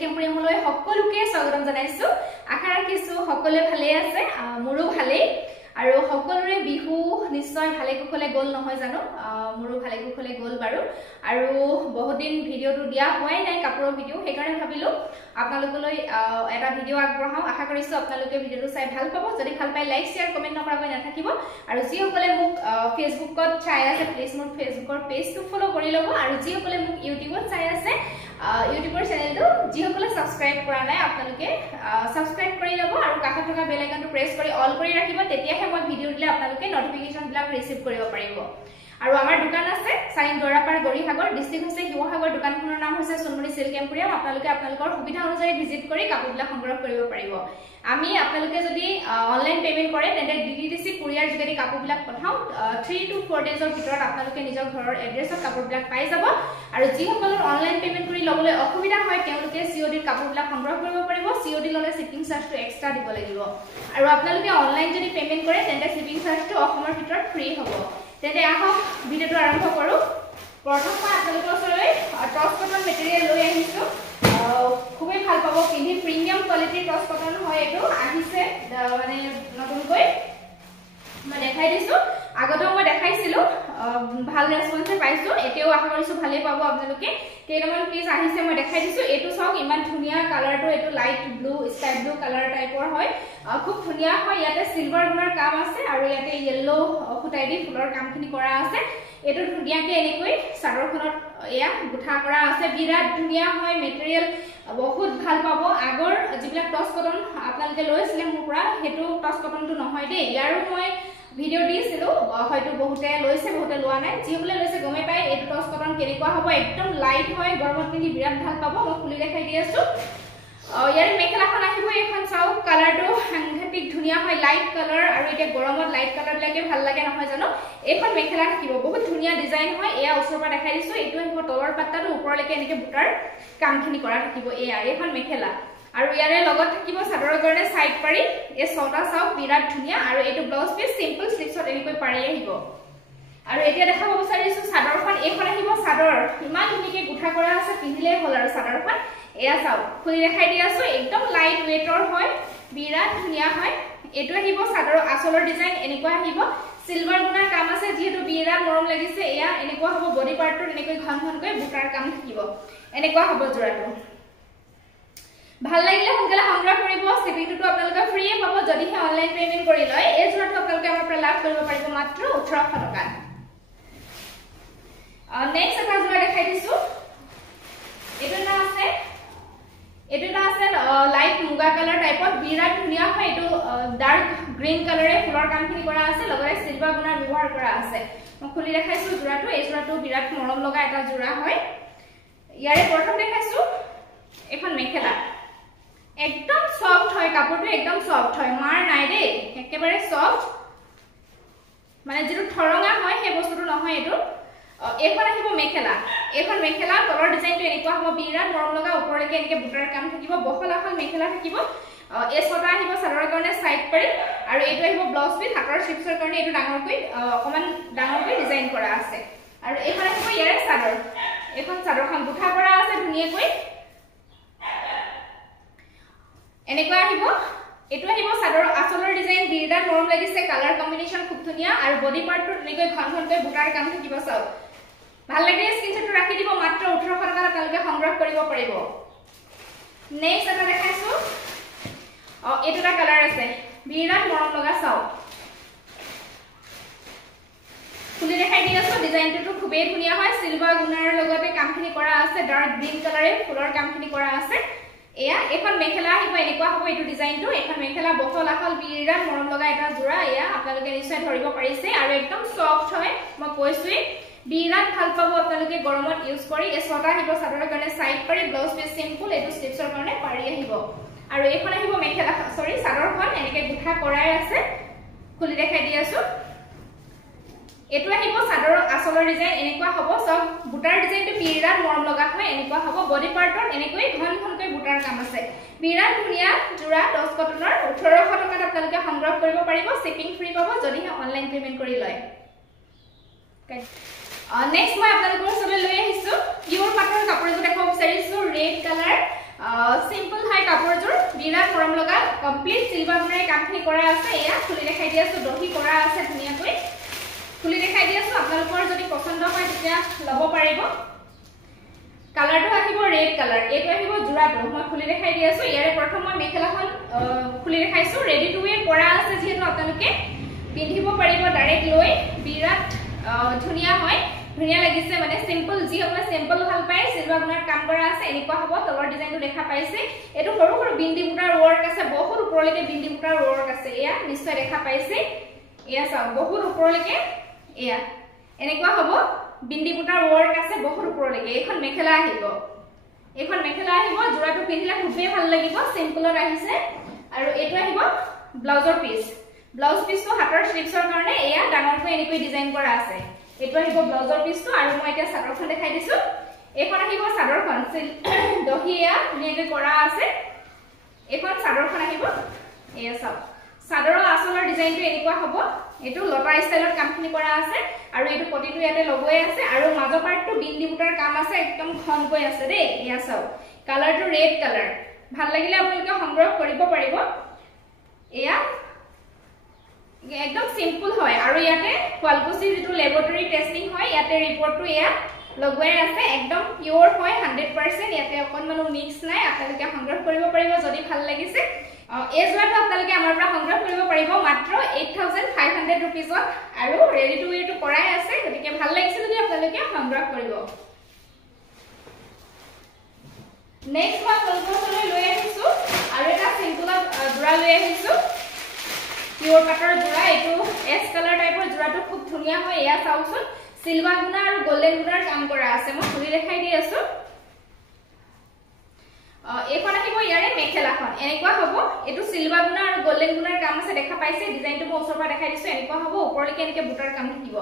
কেম্পুৰিয়ামলৈ সকলোকে স্বাগতম জনাইছো আশা ৰাখিছো সকলোৱে ভালে আছে মোৰো ভালে আৰু সকলোৰে বিহু নিশ্চয় ভালে কুশলে গল নহয় জানো মোৰো ভালে কুশলে গল বাৰু আৰু বহুত দিন ভিডিওটো দিয়া হোৱাই নাই কাপোৰৰ ভিডিও সেইকাৰণে ভাবিলো আপোনালোকলৈ এটা ভিডিও আগবঢ়াও আশা কৰিছো আপোনালোকে ভিডিওটো চাই ভাল পাব যদি ভাল পাই লাইক শেয়াৰ কমেন্ট নকৰাকৈ নাথাকিব আৰু যিসকলে মোক ফেসবুকত চাই আছে প্লিজ মোৰ ফেসবুকৰ পেজটো ফলো কৰি ল'ব আৰু যিসকলে মোক ইউটিউবত চাই আছে ইউটিউবৰ চেনেলটো যিসকলে সাবস্ক্ৰাইব কৰা নাই আপোনালোকে সাবস্ক্ৰাইব কৰি ল'ব আৰু কাষত থকা বেল আইকনটো প্ৰেছ কৰি অল কৰি ৰাখিব তেতিয়াহে মই ভিডিও দিলে আপোনালোকে নটিফিকেশন বিলাক ৰিসিভ কৰিব পাৰিব আৰু আমাৰ দোকান আছে সাইন দৰাপাৰ গৰিহাগৰ ডিস্ট্ৰিক্ট হৈছে হিৱাহাগৰ দোকানখনৰ নাম হৈছে সোণমণি সিল্ক এম্পোৰিয়াম আপোনালোকে আপোনালোকৰ সুবিধা অনুযায়ী ভিজিট কৰি কাপোৰবিলাক সংগ্ৰহ কৰিব পাৰিব আমি আপোনালোকে যদি অনলাইন পেমেন্ট কৰে তেন্তে ডিটিডিসি কুৰিয়াৰ যোগেদি কাপোৰবিলাক পঠাও 3 to 4 ডেজৰ ভিতৰত আপোনালোকে নিজৰ ঘৰৰ এড্ৰেছত কাপোৰবিলাক পাই যাব আৰু যিসকলৰ অনলাইন পেমেন্ট কৰি লবলৈ অসুবিধা হয় তেওঁলোকে সিওডিৰ কাপোৰবিলাক সংগ্ৰহ কৰিব পাৰিব সিওডি ললে শিপিং চাৰ্জটো এক্সট্ৰা দিব লাগিব আৰু আপোনালোকে অনলাইন যদি পেমেন্ট কৰে তেন্তে শিপিং চাৰ্জটো অসমৰ ভিতৰত ফ্ৰী হ'ব তেন্তে আহক ভিডিওটো আৰম্ভ কৰো প্ৰথম মই আপোনালোকৰ ওচৰলৈ টছ কটন মেটেৰিয়েল লৈ আহিছো খুবই ভাল পাব পিন্ধি প্ৰিমিয়াম কোৱালিটিৰ টছ কটন হয় এটো আহিছে মানে নতুনকৈ মই দেখাই দিছো আগতেও মই দেখাইছিলো ভাল ৰেসপন্স পাইছো এতিয়াও আশা কৰিছো ভালে পাব আপোনালোকে কেইটামান পিস আহিছে মই দেখাই দিছো এটো চাওক ইমান ধুনিয়া কালাৰটো এটো light blue sky blue colour টাইপৰ হয় খুব ধুনিয়া হয় ইয়াতে সিলভাৰ গুণৰ কাম আছে আৰু ইয়াতে ইয়েলো ফুটাই দি ফুলৰ কামখিনি কৰা আছে এটো ধুনিয়াকে এনেকৈ চাদৰখনত এয়া গুঠা কৰা আছে বিৰাট ধুনিয়া হয় মেটেৰিয়েল বহুত ভাল পাব আগৰ যিবিলাক টছ কটন আপোনালোকে লৈছিলে মোৰ পৰা হেতু টছ কটনটো নহয় দেই ইয়াৰো মই ভিডিও দিছিলো হয়তো বহুতে লৈছে বহুতে লোৱা নাই যিসকলে লৈছে গমে পায় এই টছ কটন কেনেকুৱা হ'ব একদম লাইট হয় গৰমত পিন্ধি বিৰাট ভাল পাব মই খুলি দেখাই দি আছো ইয়াৰ মেখেলাখন আহিব এখন চাও কালাৰটো সাংঘাতিক ধুনিয়া হয় লাইট কালাৰ আৰু এটা গৰমত লাইট কালাৰ বিলাকে ভাল লাগে নহয় জানো এখন মেখেলা থাকিব বহুত ধুনিয়া ডিজাইন হয় এয়া ওচৰৰ পৰা দেখাই দিছো এইটো আহিব তলৰ পাত্তাটো ওপৰলৈকে এনেকে বুটাৰ কামখিনি কৰা থাকিব এয়া এখন মেখেলা আৰু ইয়াৰে লগত থাকিব চাদৰৰ কাৰণে সাইড পাৰি এই ছটা চাও বিৰাট ধুনিয়া আৰু এইটো ব্লাউজ পিস সিম্পল স্লিভছত এনেকৈ পাৰি আহিব আৰু এতিয়া দেখাব বিচাৰিছো চাদৰখন এইখন আহিব চাদৰ ইমান ধুনিয়াকে গুঠা কৰা আছে পিন্ধিলে হ'ল আৰু চাদৰখন এয়া চাও খুলি দেখাই দি আছো একদম লাইট ওয়েটৰ হয় বিৰাট ধুনিয়া হয় এটো আহিব চাদৰ আচলৰ ডিজাইন এনেকুৱা আহিব সিলভাৰ গুণৰ কাম আছে যেহেতু বিৰাট মৰম লাগিছে এয়া এনেকুৱা হ'ব বডি পাৰ্টটো এনেকৈ ঘন ঘনকৈ বুটাৰ কাম থাকিব এনেকুৱা হ'ব জোৰাটো ভাল লাগিলে সোনকালে সংগ্ৰহ কৰিব শিপিংটো আপোনালোকে ফ্ৰীয়ে পাব যদিহে অনলাইন পেমেন্ট কৰি লয় এই জোৰাটো আপোনালোকে আমাৰ পৰা লাভ কৰিব পাৰিব মাত্ৰ 1800 টকা নেক্সট এটা জোৰা দেখাই দিছো এটো না আছে লাইট মুগা কালাৰ টাইপত বিৰাট ধুনিয়া হয় এটো ডাৰ্ক গ্ৰীন কালাৰে ফুলৰ কামখিনি কৰা আছে লগতে সিলভাৰ গুণৰ ব্যৱহাৰ কৰা আছে মই খুলি দেখাইছো জোৰাটো এই জোৰাটো বিৰাট মৰম লগা এটা জোৰা হয় ইয়াৰে প্ৰথম দেখাইছো এখন মেখেলা একদম সফট হয় কাপোৰটো একদম সফট হয় মাৰ নাই দেই একেবাৰে সফট মানে যেটো থৰঙা হয় সেই বস্তুটো নহয় এটো এখন আহিব মেখেলা এখন মেখেলা তলৰ ডিজাইনটো এনেকুৱা হ'ব বিৰাট মৰম লগা ওপৰলৈকে এনেকে বুটাৰ কাম থাকিব বহলাখন মেখেলা থাকিব এই ছটা আহিব চাদৰৰ কাৰণে সাইড পাৰি আৰু এইটো আহিব ব্লাউজ পিস হাতৰ চিপছৰ কাৰণে এইটো ডাঙৰকৈ অকমান ডাঙৰকৈ ডিজাইন কৰা আছে আৰু এইখন আহিব ইয়াৰে চাদৰ এখন চাদৰখন গুঠা কৰা আছে ধুনিয়াকৈ এনেকুৱা আহিব এটো আহিব চাদৰ আচলৰ ডিজাইন বিৰাট মৰম লাগিছে কালাৰ কম্বিনেশন খুব ধুনিয়া আৰু বডি পাৰ্টটো এনেকৈ ঘন ঘনকৈ বুটাৰ কাম থাকিব চাও ভাল লাগে স্ক্ৰিনশ্বটটো ৰাখি দিব মাত্ৰ 1800 টকা আপোনালোকে সংগ্ৰহ কৰিব পাৰিব নেক্সট এটা দেখাইছো এটোটা কালাৰ আছে বিৰাট মৰম লগা চাও খুলি দেখাই দি আছো ডিজাইনটো খুবেই ধুনিয়া হয় সিলভাৰ গুণৰ লগতে কামখিনি কৰা আছে ডাৰ্ক গ্ৰীন কালাৰে ফুলৰ কামখিনি কৰা আছে এয়া এখন মেখেলা আহিব এনেকুৱা হ'ব এইটো ডিজাইনটো এখন মেখেলা বহল আহল বিৰাট মৰম লগা এটা জোৰা এয়া আপোনালোকে নিশ্চয় ধৰিব পাৰিছে আৰু একদম সফট হয় মই কৈছোই বিৰাট ভাল পাব আপোনালোকে গৰমত ইউজ কৰি এই ছটা আহিব চাদৰৰ কাৰণে সাইড পাৰি ব্লাউজ পিস সিম্পল এইটো স্লিভছৰ কাৰণে পাৰি আহিব আৰু এইখন আহিব মেখেলা চাদৰখন এনেকৈ গুঠা কৰাই আছে খুলি দেখাই দি আছো এটো আহিব চাদৰৰ আচলৰ ডিজাইন এনেকুৱা হ'ব সব বুটাৰ ডিজাইনটো বিৰাট মৰম লগা হয় এনেকুৱা হ'ব বডি পাৰ্টত এনেকৈ ঘন ঘনকৈ বুটাৰ কাম আছে বিৰাট ধুনিয়া জোৰা টছ কটনৰ 1800 টকাত আপোনালোকে সংগ্ৰহ কৰিব পাৰিব শিপিং ফ্ৰী পাব যদিহে অনলাইন পেমেন্ট কৰি লয় নেক্সট মই আপোনালোকৰ ওচৰলৈ লৈ আহিছো পিওৰ পাটৰ কাপোৰ এযোৰ দেখাব বিচাৰিছো ৰেড কালাৰ সিম্পল হয় কাপোৰযোৰ বিৰাট মৰম লগা কমপ্লিট চিলভাৰ গুণাৰে কামখিনি কৰা আছে এয়া খুলি দেখাই দি আছো দহি কৰা আছে ধুনীয়াকৈ খুলি দেখাই দি আছো আপোনালোকৰ যদি পছন্দ হয় তেতিয়া লব পাৰিব কালাৰটো আহিব ৰেড কালাৰ এইটো আহিব জোৰাটো মই খুলি দেখাই দি আছো ইয়াৰে প্ৰথম মই মেখেলাখন খুলি দেখাইছো ৰেডি টু ৱেৰ কৰা আছে যেহেতু আপোনালোকে পিন্ধিব পাৰিব ডাইৰেক্ট লৈ বিৰাট ধুনীয়া হয় ধুনীয়া লাগিছে মানে সিম্পল যি সকলে সিম্পল ভাল পায় চিলভাৰ গুণাৰ কাম কৰা আছে এনেকুৱা হ'ব তলৰ ডিজাইনটো দেখা পাইছে এটো সৰু সৰু বিন্দি বুটাৰ ওয়াৰ্ক আছে বহুত ওপৰলৈকে বিন্দি বুটাৰ ওয়াৰ্ক আছে এয়া নিশ্চয় দেখা পাইছে এয়া চাও বহুত ওপৰলৈকে এয়া এনেকুৱা হ'ব বিন্দি বুটাৰ ওয়াৰ্ক আছে বহুত ওপৰলৈকে এখন মেখেলা আহিব জোৰাটো পিন্ধিলে খুবেই ভাল লাগিব সিম্পলত আহিছে আৰু এটো আহিব ব্লাউজৰ পিস ব্লাউজ পিসটো হাতৰ স্লিভছৰ কাৰণে এয়া ডাঙৰকৈ এনেকৈ ডিজাইন কৰা আছে এটো আহিব ব্লাউজৰ পিসটো আৰু মই এতিয়া চাদৰখন দেখাই দিছো এখন আহিব চাদৰখন দহিয়া ধুনীয়াকৈ কৰা আছে এখন চাদৰখন আহিব এয়া চাও চাদৰৰ আঁচলৰ ডিজাইনটো এনেকুৱা হ'ব এটো লতা ষ্টাইলত কামখিনি কৰা আছে আৰু এটো পটিটো ইয়াতে লগোৱাই আছে আৰু মাজৰ পাৰ্টটো বিন্দি বুটাৰ কাম আছে একদম ঘনকৈ আছে দেই এয়া চাও কালাৰটো ৰেড কালাৰ ভাল লাগিলে আপোনালোকে সংগ্ৰহ কৰিব পাৰিব এয়া একদম সিম্পল হয় আৰু ইয়াতে কোৱালকুছি যেটো ল্যাবৰেটৰী টেস্টিং হয় ইয়াতে ৰিপৰ্টটো এয়া লগোৱাই আছে একদম পিওৰ হয় 100% ইয়াতে অকনমানো মিক্স নাই আপোনালোকে সংগ্ৰহ কৰিব পাৰিব যদি ভাল লাগিছে এই জোৰাটো আপোনালোকে আমাৰ পৰা সংগ্ৰহ কৰিব পাৰিব মাত্ৰ 8500 रुपीसত আৰু ৰেডি টু ৱেৰটো কৰাই আছে গতিকে ভাল লাগিছে যদি আপোনালোকে সংগ্ৰহ কৰিব নেক্সট মই আপোনালোকৰ লৈ আহিছো আৰু এটা সিম্পল জোৰা লৈ আহিছো পিওৰ কাটৰ জোৰা এটো এস কালাৰ টাইপৰ জোৰাটো খুব ধুনীয়া হয় এয়া চাওচোন সিলভাৰ গুণা আৰু গোল্ডেন গুণাৰ কাম কৰা আছে মই খুলি দেখাই দি আছো এখন আহিব ইয়াৰে মেখেলাখন এনেকুৱা হ'ব এটো সিলভাৰ গুণা আৰু গোল্ডেন গুণাৰ কাম আছে দেখা পাইছে ডিজাইনটো মই ওচৰৰ পৰা দেখাই দিছো এনেকুৱা হ'ব ওপৰলৈকে এনেকে বুটাৰ কাম থাকিব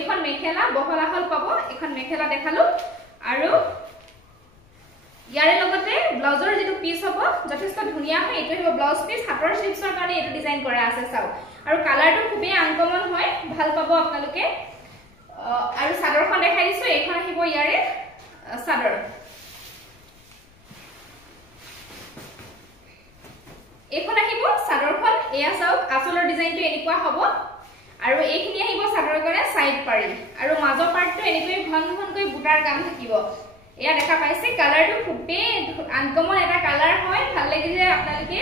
এখন মেখেলা বহলা হল পাব এখন মেখেলা দেখালো আৰু ইয়াৰে লগতে ব্লাউজৰ যেটো পিস হ'ব যথেষ্ট ধুনীয়া হয় এটো হ'ব ব্লাউজ পিস হাতৰ স্লিভছৰ কাৰণে এটো ডিজাইন কৰা আছে চাও আৰু কালাৰটো খুবেই আনকমন হয় ভাল পাব আপোনালোকে আৰু চাদৰখন দেখাই দিছো এখন আহিব ইয়াৰে চাদৰ এখন আহিব চাদৰখন এয়া চাও আঁচলৰ ডিজাইনটো এনেকুৱা হ'ব আৰু এইখিনি আহিব চাদৰৰ কাৰণে সাইড পাৰি আৰু মাজৰ পাৰ্টটো এনেকৈ ঘনকৈ বুটাৰ কাম থাকিব এয়া দেখা পাইছে কালাৰটো খুবেই আনকমন এটা কালাৰ হয় ভাল লাগিলে আপোনালোকে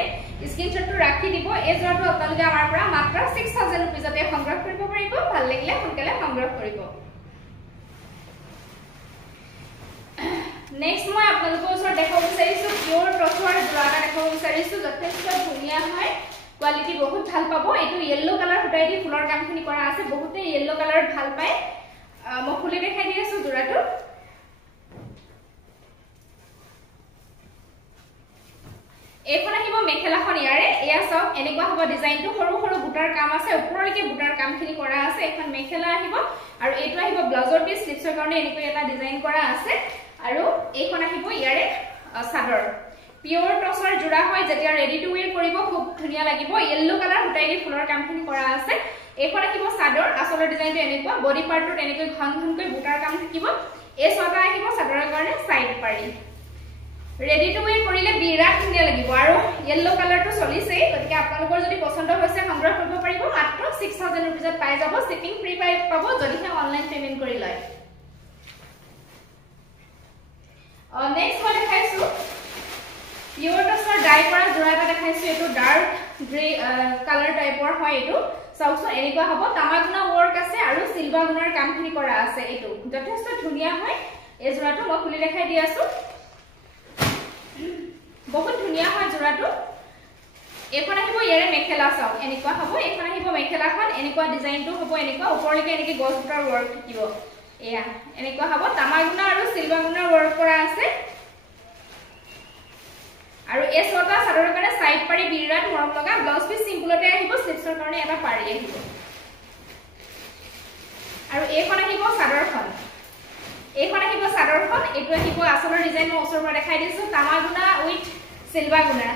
স্ক্ৰিনশ্বটটো ৰাখি দিব এই জোৰাটো আপোনালোকে আমাৰ পৰা মাত্ৰ 6000 रुपीसতে সংগ্ৰহ কৰিব পাৰিব ভাল লাগিলে সোনকালে সংগ্ৰহ কৰিব নেক্সট মই আপোনালোকৰ ওচৰত দেখাব বিচাৰিছো পিওৰ টচৱাৰ জোৰা দেখাব বিচাৰিছো যথেষ্ট ধুনীয়া হয় কোৱালিটি বহুত ভাল পাব এটো ইয়েলো কালাৰ ফুটাই দি ফুলৰ কামখিনি কৰা আছে বহুতে ইয়েলো কালাৰ ভাল পায় মই খুলি দেখাই দি আছো জোৰাটো এখন আহিব মেখেলাখন ইয়াৰে এয়া চাও এনেকুৱা হ'ব ডিজাইনটো সৰু সৰু বুটাৰ কাম আছে ওপৰলৈকে বুটাৰ কামখিনি কৰা আছে এখন মেখেলা আহিব আৰু এইটো আহিব ব্লাউজৰ পিস স্লিভছৰ কাৰণে এনেকৈ এটা ডিজাইন কৰা আছে আৰু এইখন আহিব ইয়াৰে চাদৰ পিওৰ টচৰ জোৰা হয় যেতিয়া ৰেডি টু ৱেৰ কৰিব খুব ধুনীয়া লাগিব ইয়েলো কালাৰ ফুটাই দি ফুলৰ কামখিনি কৰা আছে এইখন আহিব চাদৰ আঁচলৰ ডিজাইনটো এনেকুৱা বডি পাৰ্টটোত এনেকৈ ঘনকৈ বুটাৰ কাম থাকিব এই ছটা আহিব চাদৰৰ কাৰণে সাইড পাৰি ৰেডি টু ৱেৰ কৰিলে বিৰাট ধুনীয়া লাগিব আৰু ইয়েলো কালাৰটো চলিছে গতিকে আপোনালোকৰ যদি পছন্দ হৈছে সংগ্ৰহ কৰিব পাৰিব মাত্ৰ 6000 रुपीसত পাই যাব শিপিং ফ্ৰী পাব যদিহে অনলাইন পেমেন্ট কৰি লয় নেক্সট মই দেখাইছো পিওৰ টচৰ ডাই কৰা জোৰা এটা দেখাইছো এটো ডাৰ্ক গ্ৰে কালাৰ টাইপৰ হয় এটো চাওচোন এনেকুৱা হ'ব তামাগুনা ওয়াৰ্ক আছে আৰু সিলভাৰ গুণাৰ কামখিনি কৰা আছে এটো যথেষ্ট ধুনীয়া হয় এই জোৰাটো মই খুলি দেখাই দি আছো বহুত ধুনীয়া হয় জোৰাটো এখন আহিব ইয়াৰে মেখেলা চাও এনেকুৱা হ'ব এখন আহিব মেখেলাখন এনেকুৱা ডিজাইনটো হ'ব এনেকুৱা ওপৰলৈকে এনেকৈ গছ বুটাৰ ওয়াৰ্ক থাকিব এয়া এনেকুৱা হ'ব তামাগুনা আৰু সিলভাৰ গুণাৰ ওয়াৰ্ক কৰা আছে আৰু এই ছটা চাদৰৰ কাৰণে সাইড পাৰি বিৰাট মৰম লগা ব্লাউজ পিস সিম্পলতে আহিব স্লিভছৰ কাৰণে এটা পাৰি আহিব আৰু এইখন আহিব চাদৰখন এইখন আহিব চাদৰখন এটো আহিব আঁচলৰ ডিজাইন মই ওচৰৰ পৰা দেখাই দিছো তামাগুনা উইথ সিলভাৰ গুণা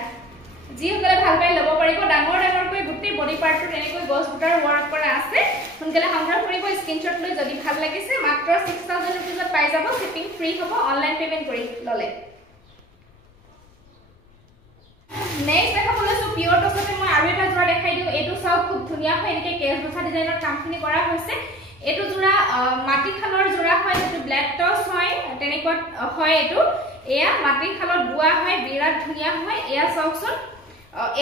যি সকলে ভাল পাই লব পাৰিব ডাঙৰকৈ গুটি বডি পাৰ্টটো এনেকৈ গছ বুটাৰ ওয়াৰ্ক কৰা আছে সোনকালে সংগ্ৰহ কৰিব স্ক্ৰিনশ্বট লৈ যদি ভাল লাগিছে মাত্ৰ 6000 रुपीसত পাই যাব শিপিং ফ্ৰী হ'ব অনলাইন পেমেন্ট কৰি ললে পিওৰ টছতে মই আৰু এটা জোৰা দেখাই দিও এটো চাও খুব ধুনিয়া হয় এনেকে কেছ বছা ডিজাইনৰ কামখিনি কৰা হৈছে এটো জোৰা মাটি খালৰ জোৰা হয় যেটো ব্ল্যাক টছ হয় তেনেকুৱা হয় এটো এয়া মাটি খালত বুৱা হয় বিৰাট ধুনিয়া হয় এয়া চাওকচোন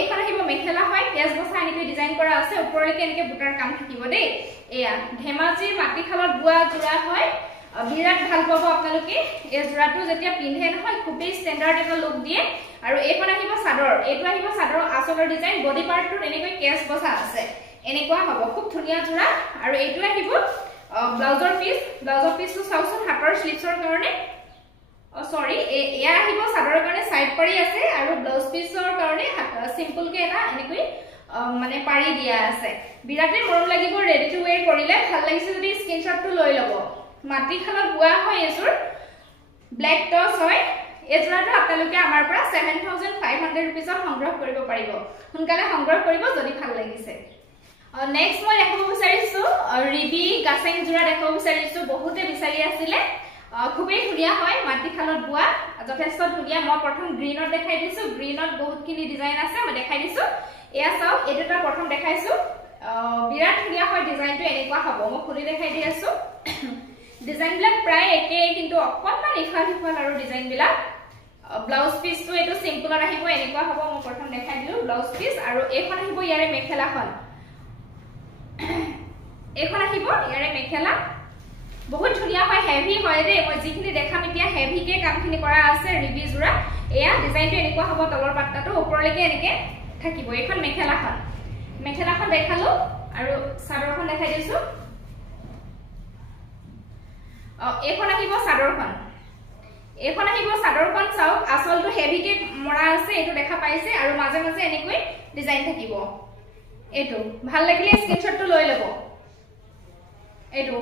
এখন আহিব মেখেলা হয় কেছ বছা এনেকে ডিজাইন কৰা আছে ওপৰলৈকে এনেকে বুটাৰ কাম থাকিব দেই এয়া ধেমাজিৰ মাটি খালত বুৱা জোৰা হয় বিৰাট ভাল পাব আপোনালোকে এই জোৰাটো যেতিয়া পিন্ধে নহয় খুবেই ষ্টেণ্ডাৰ্ড এটা লুক দিয়ে আৰু এইখন আহিব চাদৰ এইটো আহিব চাদৰ আচলৰ ডিজাইন বডি পাৰ্টটো এনেকৈ কেছ বছা আছে এনেকুৱা হ'ব খুব ধুনিয়া জোৰা আৰু এইটো আহিব ব্লাউজৰ পিছটো চাওকচোন হাতৰ স্লিভছৰ কাৰণে সৰি এয়া আহিব চাদৰৰ কাৰণে সাইড পাৰি আছে আৰু ব্লাউজ পিছৰ কাৰণে সিম্পল কে এটা এনেকৈ মানে পাৰি দিয়া আছে বিৰাটে মৰম লাগিব ৰেডি টু ওয়্যাৰ কৰিলে ভাল লাগিছে যদি স্ক্ৰিনশ্বটটো লৈ ল'ব মাটি খালত বুৱা হয় এজোৰ ব্ল্যাক টছ হয় এজোৰাটো আপোনালোকে আমাৰ পৰা 7500 रुपीसত সংগ্ৰহ কৰিব পাৰিব সোনকালে সংগ্ৰহ কৰিব যদি ভাল লাগিছে নেক্সট মই দেখাব বিচাৰিছো ৰিবি গাছেং জোৰা দেখাব বিচাৰিছো বহুতে বিচাৰি আছিলে খুবেই ধুনিয়া হয় মাটি খালত বুৱা যথেষ্ট ধুনিয়া মই প্ৰথম গ্ৰীনত দেখাই দিছো গ্ৰীনত বহুতখিনি ডিজাইন আছে মই দেখাই দিছো এয়া চাও এটোটা প্ৰথম দেখাইছো বিৰাট ধুনিয়া হয় ডিজাইনটো এনেকুৱা হ'ব মই খুলি দেখাই দি আছো ডিজাইন বিলাক প্ৰায় একে কিন্তু অকণমান ইফাল সিফাল আৰু ডিজাইন বিলাক ব্লাউজ পিছটো এটো সিম্পলত আহিব এনেকুৱা হ'ব মই প্ৰথম দেখাই দিলো ব্লাউজ পিছ আৰু এইখন আহিব ইয়াৰে মেখেলাখন এইখন আহিব ইয়াৰে মেখেলা বহুত ধুনিয়া হয় হেভি হয় দে মই যিখিনি দেখাম এতিয়া হেভি কে কামখিনি কৰা আছে ৰিবি জোৰা এয়া ডিজাইনটো এনেকুৱা হ'ব তলৰ পাট্টাটো ওপৰলৈকে এনেকে থাকিব এইখন মেখেলাখন দেখালো আৰু চাদৰখন দেখাই দিছো এইখন আহিব চাদৰখন চাও আসলটো হেভি কে মৰা আছে এটো দেখা পাইছে আৰু মাজে মাজে এনেকৈ ডিজাইন থাকিব এটো ভাল লাগিলে স্ক্ৰিনশ্বটটো লৈ ল'ব এটো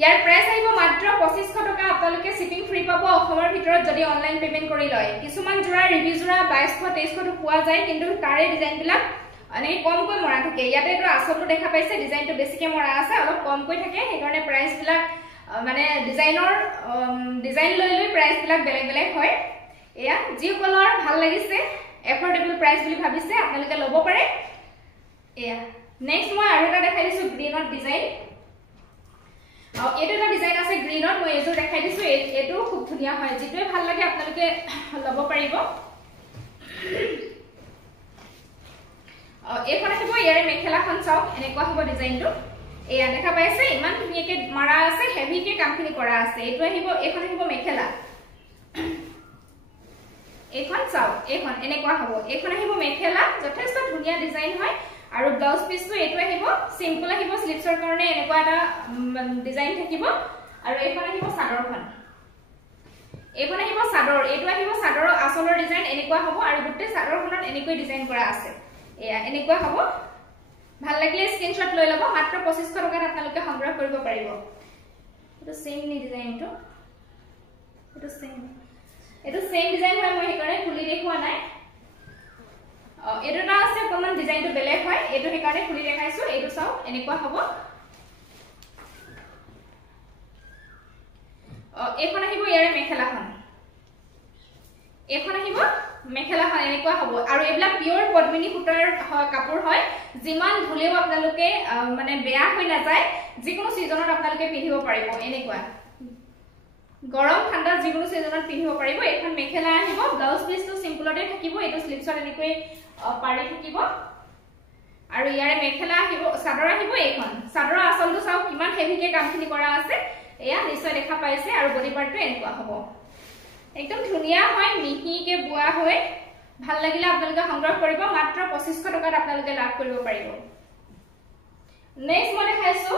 ইয়াৰ প্ৰাইস আহিব মাত্ৰ 2500 টকা আপোনালোকে শিপিং ফ্ৰী পাব অসমৰ ভিতৰত যদি অনলাইন পেমেন্ট কৰি লয় কিছুমান জোৰা ৰিবি জোৰা 2200 2300 পোৱা যায় কিন্তু তাৰে ডিজাইন বিলাক মানে কমকৈ মৰা থাকে ইয়াতে তো আসলটো দেখা পাইছে ডিজাইনটো বেছিকে মৰা আছে অলপ কমকৈ থাকে সেইকাৰণে প্ৰাইস বিলাক মানে ডিজাইন লৈ প্ৰাইস বিলাক বেলেগ হয় এয়া জি কলাৰ ভাল লাগিছে এফৰ্ডেবল প্ৰাইস বুলি ভাবিছে আপোনালোকে ল'ব পাৰে এয়া নেক্সট মই আৰু এটা দেখাই দিছো গ্ৰীনত ডিজাইন এটো এটা ডিজাইন আছে গ্ৰীনত মই এজো দেখাই দিছো এটো খুব ধুনিয়া হয় যেটোৱে ভাল লাগে আপোনালোকে ল'ব পাৰিব এইখন আহিব ইয়াৰে মেখেলাখন চাওক এনেকুৱা হ'ব ডিজাইনটো এয়া দেখা পাইছে ইমান ধুনিয়াকে মাৰা আছে হেভি কে কামখিনি কৰা আছে এটো আহিব এইখন আহিব মেখেলা এইখন চাওক এইখন এনেকুৱা হ'ব এইখন আহিব মেখেলা যথেষ্ট ধুনিয়া ডিজাইন হয় আৰু ব্লাউজ পিছটো এটো আহিব সিম্পল আহিব স্লিভছৰ কাৰণে এনেকুৱা এটা ডিজাইন থাকিব আৰু এইখন আহিব চাদৰখন এইখন আহিব চাদৰ এটো আহিব চাদৰৰ আসলৰ ডিজাইন এনেকুৱা হ'ব আৰু গোটেই চাদৰখনত এনেকৈ ডিজাইন কৰা আছে এয়া এনেকুৱা হ'ব ভাল লাগিলে স্ক্ৰিনশ্বট লৈ ল'ব মাত্ৰ 2500 টকাত আপোনালোকে সংগ্ৰহ কৰিব পাৰিব এটো সেম নি ডিজাইনটো এটো সেম ডিজাইন হয় মই হেকাৰণে খুলি দেখুৱা নাই এটোটা আছে অকমান ডিজাইনটো বেলেগ হয় এটো হেকাৰণে খুলি দেখাইছো এটো চাও এনেকুৱা হ'ব এইখন আহিব ইয়াৰে মেখেলাখন এনেকুৱা হ'ব আৰু এইবিলাক পিওৰ পদ্মিনী সূতাৰ কাপোৰ হয় যিমান ধুলেও আপোনালোকে মানে বেয়া হৈ নাযায় যিকোনো সিজনত আপোনালোকে পিন্ধিব পাৰিব এনেকুৱা গৰম ঠাণ্ডা যিকোনো সিজনত পিন্ধিব পাৰিব এখন মেখেলা আহিব ব্লাউজ পিছটো সিম্পলতে থাকিব এটো স্লিভছৰ এনেকৈ পাৰি থাকিব আৰু ইয়াৰে মেখেলা আহিব চাদৰ আহিব এইখন চাদৰ আসলটো চাও কিমান হেভি কে কামখিনি কৰা আছে এয়া নিশ্চয় দেখা পাইছে আৰু বডি পাৰ্টটো এনেকুৱা হ'ব একদম ধুনিয়া হয় মিহি কে বুৱা হয় ভাল লাগিলে আপোনালোকে সংগ্ৰহ কৰিব মাত্ৰ 2500 টকাত আপোনালোকে লাভ কৰিব পাৰিব নেক্সট মই দেখাইছো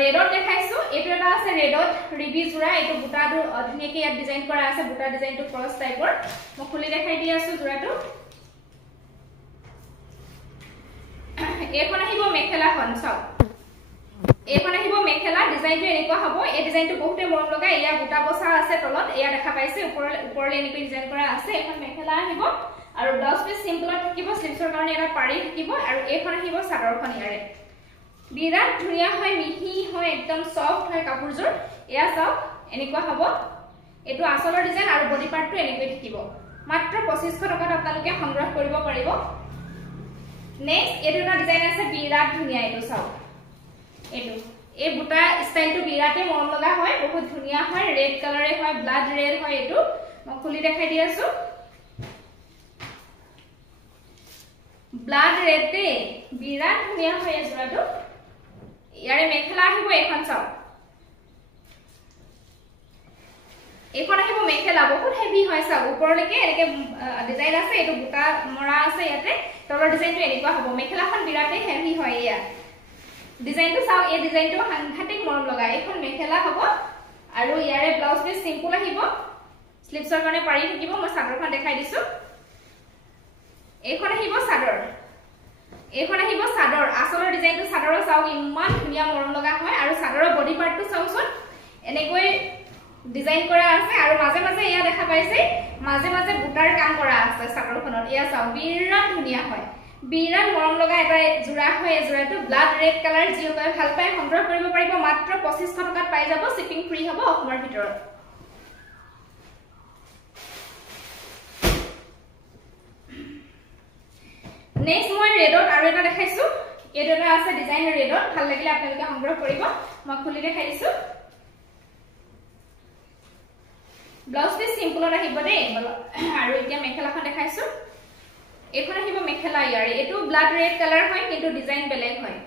ৰেডত দেখাইছো এটো এটা আছে ৰেডত ৰিবি জোৰা এটো বুটাটো ধুনিয়াকে ইয়াত ডিজাইন কৰা আছে বুটা ডিজাইনটো ক্ৰস টাইপৰ মই খুলি দেখাই দি আছো জোৰাটো এইখন আহিব মেখেলাখন চাও এইখন আহিব মেখেলা ডিজাইনটো এনেকুৱা হ'ব এই ডিজাইনটো বহুতে মৰম লগা এয়া বুটা বসা আছে তলত এয়া দেখা পাইছে ওপৰলে এনেকৈ ডিজাইন কৰা আছে এখন মেখেলা আহিব আৰু ব্লাউজ পিস সিম্পলত থাকিব স্লিভছৰ কাৰণে এটা পাৰি থাকিব আৰু এইখন আহিব চাদৰখন ইয়াৰে বিৰাট ধুনিয়া হয় মিহি হয় একদম সফট হয় কাপোৰজোৰ এয়া চাওক এনেকুৱা হ'ব এটো আসলৰ ডিজাইন আৰু বডি পাৰ্টটো এনেকৈ থাকিব মাত্ৰ 2500 টকাত আপোনালোকে সংগ্ৰহ কৰিব পাৰিব নেক্সট এটো এটা ডিজাইন আছে বিৰাট ধুনিয়া এটো চাও এটো এই বুটা স্টাইলটো বিৰাটে মৰম লগা হয় বহুত ধুনিয়া হয় ৰেড কালাৰে হয় ব্লাড ৰেড হয় এটো মই খুলি দেখাই দি আছো ব্লাড ৰেড তে বিৰাট ধুনিয়া হয় এজৰাটো ইয়াৰে মেখেলা আহিব এখন চাও এখন আহিব মেখেলা বহুত হেভি হয় চাও ওপৰলৈকে এনেকে ডিজাইন আছে এটো বুটা মৰা আছে ইয়াতে তলৰ ডিজাইনটো এনেকুৱা হ'ব মেখেলাখন বিৰাটে হেভি হয় ইয়া ডিজাইনটো চাও এই ডিজাইনটো সাংঘাতিক মৰম লগা এখন মেখেলা হ'ব আৰু ইয়াৰে ব্লাউজ পিস সিম্পল আহিব স্লিপছৰ কাৰণে পাৰি থাকিব মই চাদৰখন দেখাই দিছো এখন আহিব চাদৰ আসলৰ ডিজাইনটো চাদৰৰ চাও ইমান ধুনিয়া মৰম লগা হয় আৰু চাদৰৰ বডি পাৰ্টটো চাওচোন এনেকৈ ডিজাইন কৰা আছে আৰু মাজে মাজে ইয়া দেখা পাইছে মাজে মাজে বুটাৰ কাম কৰা আছে চাদৰখনত ইয়া চাও বিৰাট ধুনিয়া হয় বিৰাট মৰম লগা এটা জোৰা হয় এজোৰাটো ব্লাড ৰেড কালাৰ যিসকলে ভাল পায় সংগ্ৰহ কৰিব পাৰিব মাত্ৰ 2500 টকাত পাই যাব শিপিং ফ্ৰী হ'ব অসমৰ ভিতৰত নেক্সট মই ৰেডত আৰু এটা দেখাইছো এটো এটা আছে ডিজাইন ৰেডত ভাল লাগিলে আপোনালোকে সংগ্ৰহ কৰিব মই খুলি দেখাই দিছো ব্লাউজ পিস সিম্পলত আহিব দেই আৰু এতিয়া মেখেলাখন দেখাইছো এখন আহিব মেখেলা ইয়াৰে এটো ব্লাড ৰেড কালাৰ হয় কিন্তু ডিজাইন বেলেগ হয়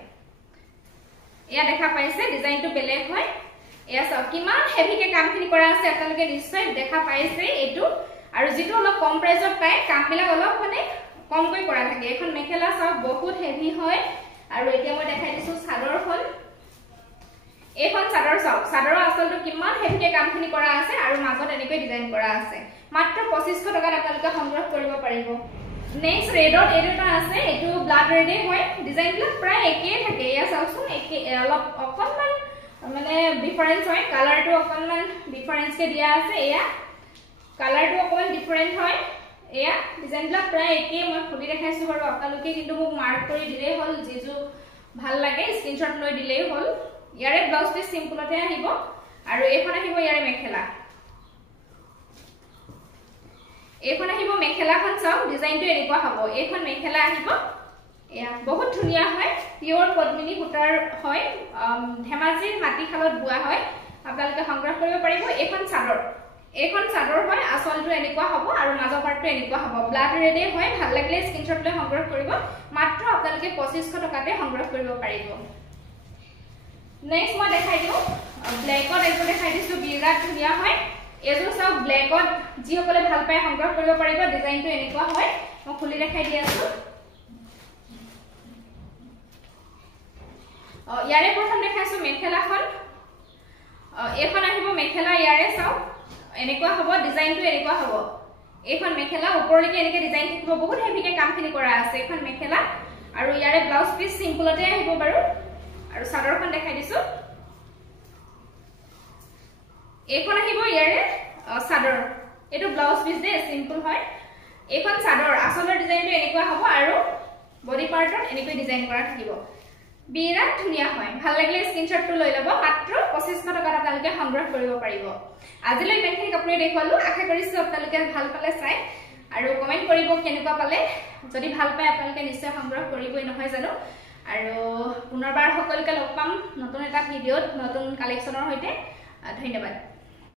ইয়া দেখা পাইছে ডিজাইনটো বেলেগ হয় ইয়া চাও কিমান হেভিকে কামখিনি কৰা আছে আপোনালোকে নিশ্চয় দেখা পাইছে এটো আৰু যেটো অলপ কম প্ৰাইজত পায় কামবিলাক অলপ মানে কমকৈ কৰা থাকে এখন মেখেলা চাও বহুত হেভি হয় আৰু এতিয়া মই দেখাই দিছো চাদৰখন এখন চাদৰ চাও চাদৰৰ আসলটো কিমান হেভিকে কামখিনি কৰা আছে আৰু মাজত এনেকৈ ডিজাইন কৰা আছে মাত্ৰ 2500 টকাত আপোনালোকে সংগ্ৰহ কৰিব পাৰিব নেক্সট ৰেডত এটা আছে এটো ব্লাড ৰেডে হয় ডিজাইনবিলাক প্ৰায় একেই থাকে ইয়া চাওচোন একে অলপ অকনমান মানে ডিফাৰেন্স হয় কালাৰটো অকনমান ডিফাৰেন্স কে দিয়া আছে এয়া কালাৰটো অকনমান ডিফাৰেন্ট হয় এয়া ডিজাইনবিলাক প্ৰায় একেই মই খুলি দেখাইছো বাৰু আপোনালোকে কিন্তু মোক মাৰ্ক কৰি দিলেই হ'ল যেজু ভাল লাগে স্ক্ৰিনশ্বট লৈ দিলেই হ'ল ইয়াৰে ব্লাউজ পিস সিম্পলতে আহিব আৰু এখন আহিব ইয়াৰে মেখেলা এখন আহিব মেখেলাখন চাও ডিজাইনটো এনেকুৱা হ'ব এখন মেখেলা আহিব এয়া বহুত ধুনিয়া হয় পিওৰ পদ্মিনী বুটাৰ হয় ধেমাজিৰ মাটিখালত বুৱা হয় আপোনালোকে সংগ্ৰহ কৰিব পাৰিব এখন চাদৰ হয় আসলটো এনেকুৱা হ'ব আৰু মাজৰ পাৰ্টটো এনেকুৱা হ'ব ব্লাড ৰেডে হয় ভাল লাগিলে স্ক্ৰিনশ্বট লৈ সংগ্ৰহ কৰিব মাত্ৰ আপোনালোকে 2500 টকাতে সংগ্ৰহ কৰিব পাৰিব নেক্সট মই দেখাই দিও ব্ল্যাকত এটো দেখাই দিছো বিৰাট ধুনিয়া হয় এজো চাও ব্ল্যাকত যিসকলে ভাল পায় সংগ্ৰহ কৰিব পাৰিব ডিজাইনটো এনেকুৱা হয় মই খুলি দেখাই দি আছো ইয়াৰে প্ৰথম দেখাইছো মেখেলাখন এখন আহিব মেখেলা ইয়াৰে চাও এনেকুৱা হ'ব ডিজাইনটো এনেকুৱা হ'ব এখন মেখেলা ওপৰলৈকে এনেকে ডিজাইন থাকিব বহুত হেভিকে কামখিনি কৰা আছে এখন মেখেলা আৰু ইয়াৰে ব্লাউজ পিস সিম্পলতে আহিব বাৰু আৰু চাদৰখন দেখাই দিছো এখন আহিব ইয়াৰে চাদৰ এটো ব্লাউজ পিস দে সিম্পল হয় এখন চাদৰ আসলৰ ডিজাইনটো এনেকুৱা হ'ব আৰু বডি পাৰ্টত এনেকৈ ডিজাইন কৰা থাকিব বিৰাট ধুনিয়া হয় ভাল লাগিলে স্ক্ৰিনশ্বটটো লৈ লব মাত্ৰ 2500 টকাত আপোনালোকে সংগ্ৰহ কৰিব পাৰিব আজিলৈ ইমানখিনি কাপোৰ দেখুৱালো আশা কৰিছো আপোনালোকে ভাল পালে চাই আৰু কমেন্ট কৰিব কেনেকুৱা পালে যদি ভাল পায় আপোনালোকে নিশ্চয় সংগ্ৰহ কৰিবই নহয় জানো আৰু পুনৰবাৰ সকলোকে লগ পাম নতুন এটা ভিডিঅ'ত নতুন কালেকচনৰ সৈতে ধন্যবাদ